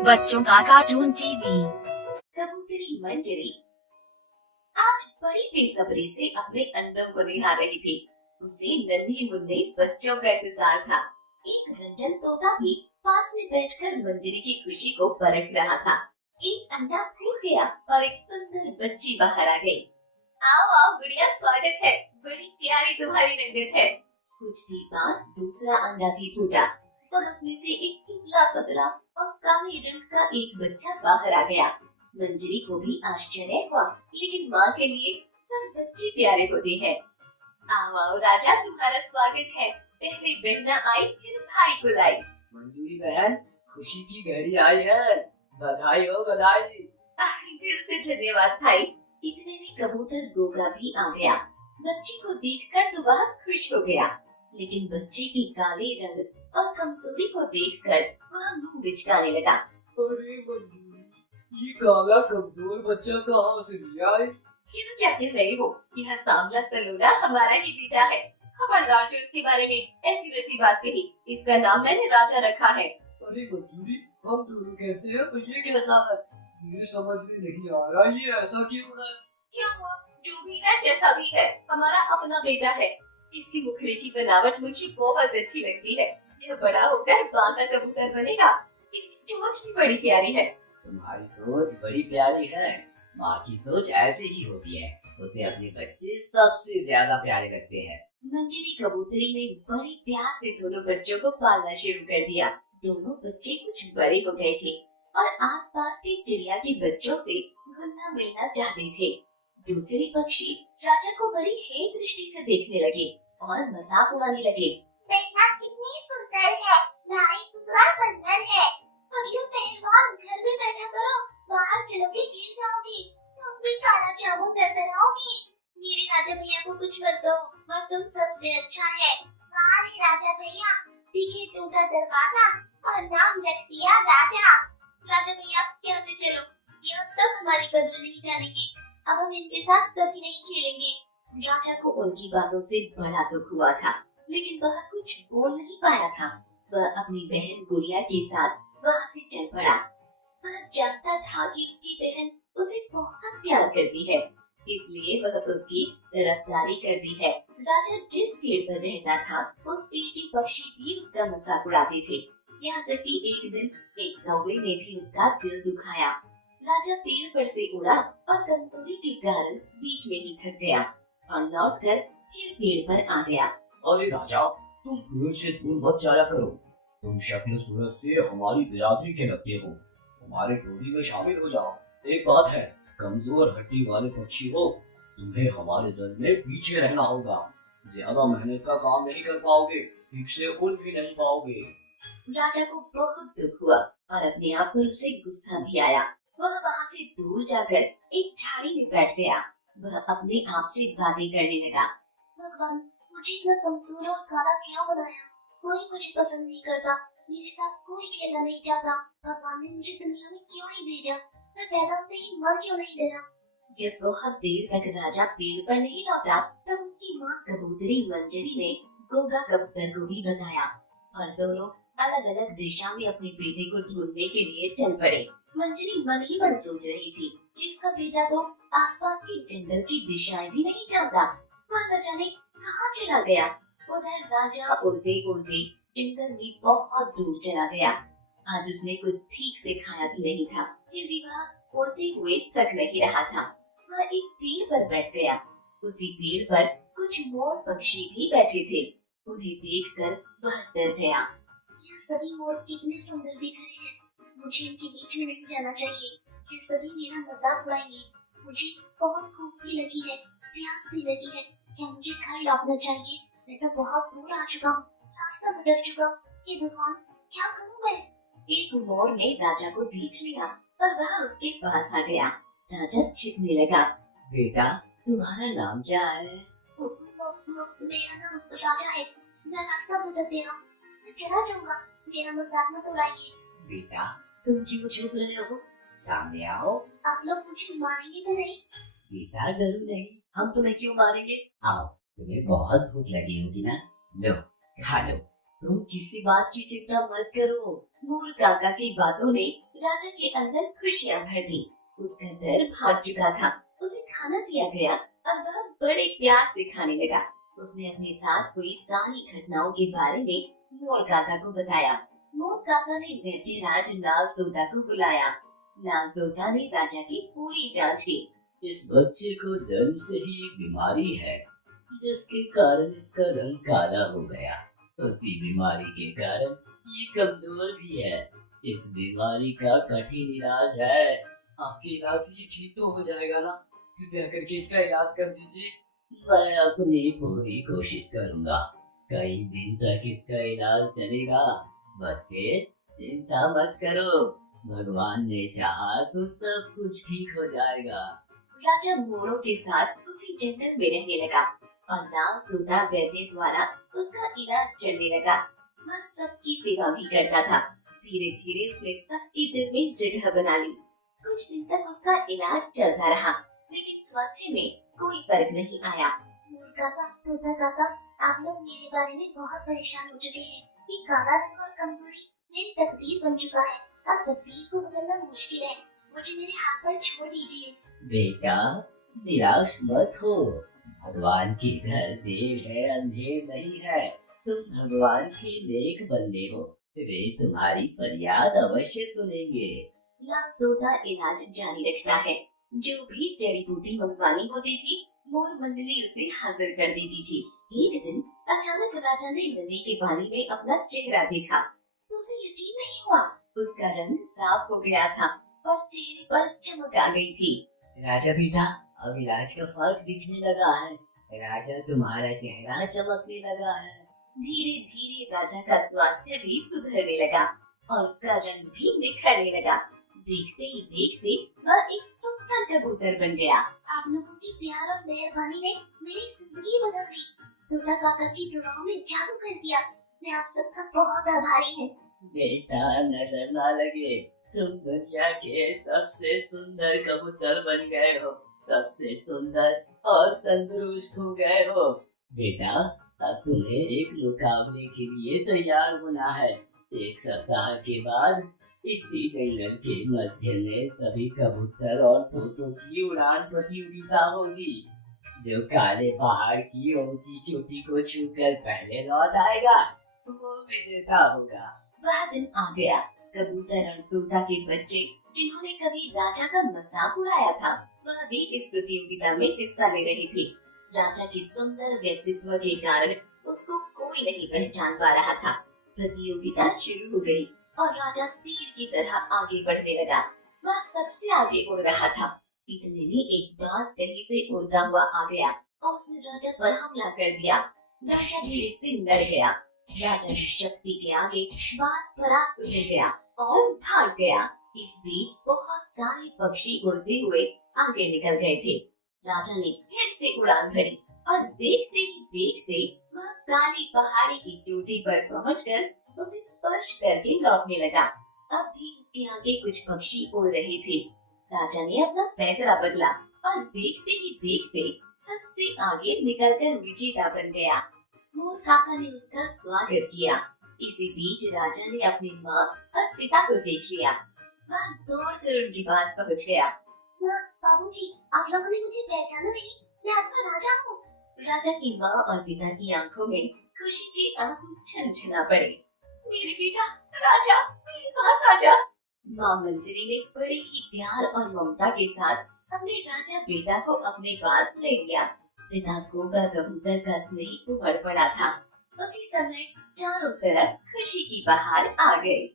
बच्चों का cartoon TV. कबूतरी मंजरी आज बड़ी बेसब्री से अपने अंडों को निहार रही थी। उसे नन्हे मुन्ने बच्चों का इंतजार था। एक रंजन तोता भी पास में बैठकर मंजरी की खुशी को परख रहा था। एक अंडा फूट गया और एक सुंदर बच्ची बाहर आ गई। आओ आओ गुड़िया, स्वागत है। बड़ी प्यारी तुम्हारी रंगत है। कुछ देर बाद दूसरा अंडा भी फूटा और उसमें से एक दुबला पतला और काले रंग का एक बच्चा बाहर आ गया। मंजरी को भी आश्चर्य हुआ, लेकिन माँ के लिए सब बच्चे प्यारे होते हैं। आओ आओ राजा, तुम्हारा स्वागत है। पहले बहना आई, फिर भाई को लाई। मंजरी बहन, खुशी की घड़ी आई है। बधाई हो बधाई। दिल से धन्यवाद भाई। इतने में कबूतर गोगा भी आ गया। बच्ची को देखकर तो वह खुश हो गया, लेकिन बच्चे की काले रंग और कमजोरी को देखकर वह मुंह बिचकाने लगा। अरे मंजरी, ये काला कमजोर बच्चा कहाँ से लिया है? क्यों क्या कह रही हो? यह सांवला सलोना हमारा ही बेटा है। खबरदार जो इसके बारे में ऐसी वैसी बात कही। इसका नाम मैंने राजा रखा है। अरे मंजरी, हम दोनों कैसे हैं और ये कैसा है? मुझे समझ में नहीं आ रहा, ये ऐसा क्यों है? क्या हुआ? जो भी है जैसा भी है, हमारा अपना बेटा है। इसकी मुखड़े की बनावट मुझे बहुत अच्छी लगती है। यह बड़ा होकर बांका कबूतर बनेगा। इसकी चोंच भी बड़ी प्यारी है। तुम्हारी सोच बड़ी प्यारी है। माँ की सोच ऐसी ही होती है। उसे अपने बच्चे सबसे ज्यादा प्यारे लगते हैं। मंजरी कबूतरी ने बड़े प्यार से दोनों बच्चों को पालना शुरू कर दिया। दोनों बच्चे कुछ बड़े हो गए थे और आसपास के चिड़िया के बच्चों से घुलना मिलना चाहते थे। दूसरे पक्षी राजा को बड़ी हेय दृष्टि से देखने लगे और मजाक उड़ाने लगे। देखना कितनी सुंदर है, नारी दुबला बंदर है। अगले पहलवान, घर में बैठा करो, बाहर चलोगे गिर जाओगी। तुम भी काला चावल नजर आओगी। मेरे राजा भैया को कुछ मत दो, वह तुम सबसे अच्छा है। हमारे राजा भैया, दिखे टूटा दरवाजा और नाम रख दिया राजा। राजा भैया यहाँ से चलो, यह सब हमारी कदर नहीं जानेंगे। अब हम इनके साथ कभी नहीं खेलेंगे। राजा को उनकी बातों से बड़ा दुख हुआ था, लेकिन वह कुछ बोल नहीं पाया था। वह अपनी बहन गुड़िया के साथ वहाँ से चल पड़ा। वह जानता था कि उसकी बहन उसे बहुत प्यार करती है, इसलिए वह उसकी तरफदारी करती है। राजा जिस पेड़ पर रहता था, उस पेड़ के पक्षी भी उसका मजाक उड़ाते थे। यहाँ तक कि एक दिन एक कौवे ने भी उसका दिल दुखाया। राजा पेड़ पर से उड़ा और कमजोरी के कारण बीच में ही थक गया और लौटकर फिर पेड़ पर आ गया। अरे राजा, तुम पेड़ से दूर मत जाया करो। तुम शक्ल सूरत से हमारी बिरादरी के लगते हो। हमारे टोली में शामिल हो जाओ। एक बात है, कमजोर हड्डी वाले पक्षी हो, तुम्हें हमारे दल में पीछे रहना होगा। ज्यादा मेहनत का काम नहीं कर पाओगे, ठीक से उड़ भी नहीं पाओगे। राजा को बहुत दुख हुआ और अपने आप पर उसे गुस्सा भी आया। वह वहाँ से दूर जाकर एक झाड़ी में बैठ गया। वह अपने आप से बातें करने लगा। भगवान, मुझे इतना कमजोर और काला क्या बनाया? कोई मुझे पसंद नहीं करता, मेरे साथ कोई खेलना नहीं चाहता। भगवान ने मुझे दुनिया में क्यों ही भेजा? मैं पैदा होते ही मर क्यों नहीं गया? ये बहुत देर तक राजा पेड़ पर नहीं लौटा, तब उसकी माँ कबूतरी मंजरी ने गोगा कबूतर को भी बताया और दोनों अलग अलग दिशा में अपने बेटे को ढूंढने के लिए चल पड़े। मंजरी मन ही मन सोच रही थी कि उसका बेटा तो आसपास के जंगल की दिशाएं भी नहीं जानता। वह न जाने कहाँ चला गया। उधर राजा उड़ते उड़ते जंगल में बहुत दूर चला गया। आज उसने कुछ ठीक से खाया भी नहीं था, फिर भी वह उड़ते हुए थक नहीं रहा था। वह एक पेड़ पर बैठ गया। उसी पेड़ पर कुछ मोर पक्षी भी बैठे थे। उन्हें देखकर वह डर गया। यह सभी मोर कितने सुंदर दिख रहे हैं। मुझे इनके बीच में नहीं जाना चाहिए। ये सभी मेरा मजाक उड़ाएंगे। मुझे बहुत भूख भी लगी है, प्यास भी लगी है। क्या मुझे घर लौटना चाहिए? मैं तो बहुत दूर आ चुका हूँ, रास्ता भटक चुका हूँ। हे भगवान, क्या करूँ मैं? एक मोर ने राजा को देख लिया और वह उसके पास आ गया। राजा चिढ़ने लगा। बेटा, तुम्हारा नाम क्या है? मेरा नाम राजा है। मैं रास्ता भटक गया, मैं चला जाऊंगा। मेरा मजाक मत उड़ाइए। बेटा, तुम क्यों चुप रहे हो? सामने आओ। आप लोग मुझे मारेंगे तो नहीं? बेटा डरो नहीं, हम तुम्हें क्यों मारेंगे? आओ, तुम्हें बहुत भूख लगी होगी ना, लो खा लो। तुम किसी बात की चिंता मत करो। मोर काका की बातों ने राजा के अंदर खुशियां भर दी। उसका डर भाग चुका था। उसे खाना दिया गया और वह बड़े प्यार से खाने लगा। उसने अपने साथ हुई सारी घटनाओं के बारे में मोर काका को बताया। मोर काका ने दैत्यराज लाल तोता को बुलाया। लाल तोता ने राजा की पूरी जांच की। इस बच्चे को जन्म से ही एक बीमारी है, जिसके कारण इसका रंग काला हो गया। उसी बीमारी के कारण ये कमजोर भी है। इस बीमारी का कठिन इलाज है। आपके इलाज से ये ठीक तो हो जाएगा ना? कृपया करके इसका इलाज कर दीजिए। मैं अपनी पूरी कोशिश करूंगा। कई दिन तक इसका इलाज चलेगा। बच्चे, चिंता मत करो, भगवान ने चाहा तो सब कुछ ठीक हो जाएगा। राजा मोरों के साथ उसी जंगल में रहने लगा और लाल तोता वैद्य द्वारा उसका इलाज चलने लगा। वह सबकी सेवा भी करता था। धीरे धीरे उसने सबके दिल में जगह बना ली। कुछ दिन तक उसका इलाज चलता रहा, लेकिन स्वास्थ्य में कोई फर्क नहीं आया। मोर काका, तोता काका, आप लोग मेरे बारे में बहुत परेशान हो चुके हैं। ये काला रंग और कमजोरी मेरी तकदीर बन चुका है। अब तकदीर को बदलना मुश्किल है। मुझे मेरे हाथ पर छोड़ दीजिए। बेटा, निराश मत हो। भगवान के घर देर है अंधेर नहीं है। तुम भगवान के नेक बंदे हो, वे तुम्हारी फरियाद अवश्य सुनेंगे। लाल तोता इलाज जारी रखता है। जो भी जड़ी बूटी मंगवानी होती थी, मोर मंडली उसे हाजिर कर देती थी। एक दिन अचानक राजा ने नदी के पानी में अपना चेहरा देखा। उसे यकीन नहीं हुआ। उसका रंग साफ हो गया था और चेहरे पर चमक आ गई थी। राजा बेटा, अब इलाज का फर्क दिखने लगा है। राजा, तुम्हारा चेहरा चमकने लगा है। धीरे धीरे राजा का स्वास्थ्य भी सुधरने लगा और उसका रंग भी निखरने लगा। देखते ही देखते वह एक सुंदर कबूतर बन गया। आप लोगों के प्यार और मेहरबानी ने मेरी जिंदगी बदल दी। तोता काका की दुआओं ने जादू कर दिया। मैं आप सबका बहुत आभारी हूँ। बेटा, नजर ना लगे, तुम दुनिया के सबसे सुंदर कबूतर बन गए हो। सबसे सुंदर और तंदुरुस्त हो गए हो। बेटा, अब तुम्हें एक मुकाबले के लिए तैयार होना है। एक सप्ताह के बाद इसी जंगल के मध्य में सभी कबूतर और तोतों की उड़ान प्रतियोगिता होगी। जो काले पहाड़ की ऊंची चोटी को छूकर पहले लौट आएगा, वो विजेता होगा। वह दिन आ गया। कबूतर और तोता के बच्चे जिन्होंने कभी राजा का मजाक उड़ाया था, वह भी इस प्रतियोगिता में हिस्सा ले रहे थे। राजा के सुंदर व्यक्तित्व के कारण उसको कोई नहीं पहचान पा रहा था। प्रतियोगिता शुरू हो गई और राजा तीर की तरह आगे बढ़ने लगा। वह सबसे आगे उड़ रहा था। इतने में एक बाज कहीं से उड़ता हुआ आ गया और उसने राजा पर हमला कर दिया। राजा भी इससे लड़ गया। राजा की शक्ति के आगे बाज परास्त हो गया और भाग गया। इस बीच बहुत सारे पक्षी उड़ते हुए आगे निकल गए थे। राजा ने फिर से उड़ान भरी और देखते ही देखते वह काली पहाड़ी की चोटी पर पहुंचकर उसे स्पर्श करके लौटने लगा। अब भी उसके आगे कुछ पक्षी उड़ रहे थे। राजा ने अपना पैतरा बदला और देखते ही देखते सबसे आगे निकलकर विजेता बन गया। मोर काका ने उसका स्वागत किया। इसी बीच राजा ने अपनी माँ और पिता को देख लिया। वह दौड़कर उनके पास पहुँच गया। माँ, बाबूजी, आप लोगों ने मुझे पहचाना नहीं? मैं आपका राजा हूँ। राजा की माँ और पिता की आंखों में खुशी के आंसू छलछला पड़े। मेरे बेटा राजा, मेरे पास आजा। माँ मंजरी ने बड़े ही प्यार और ममता के साथ अपने राजा बेटा को अपने पास ले लिया। पिता को कबूतर का स्नेह उमड़ पड़ा था। उसी समय चारों तरफ खुशी की बहार आ गई।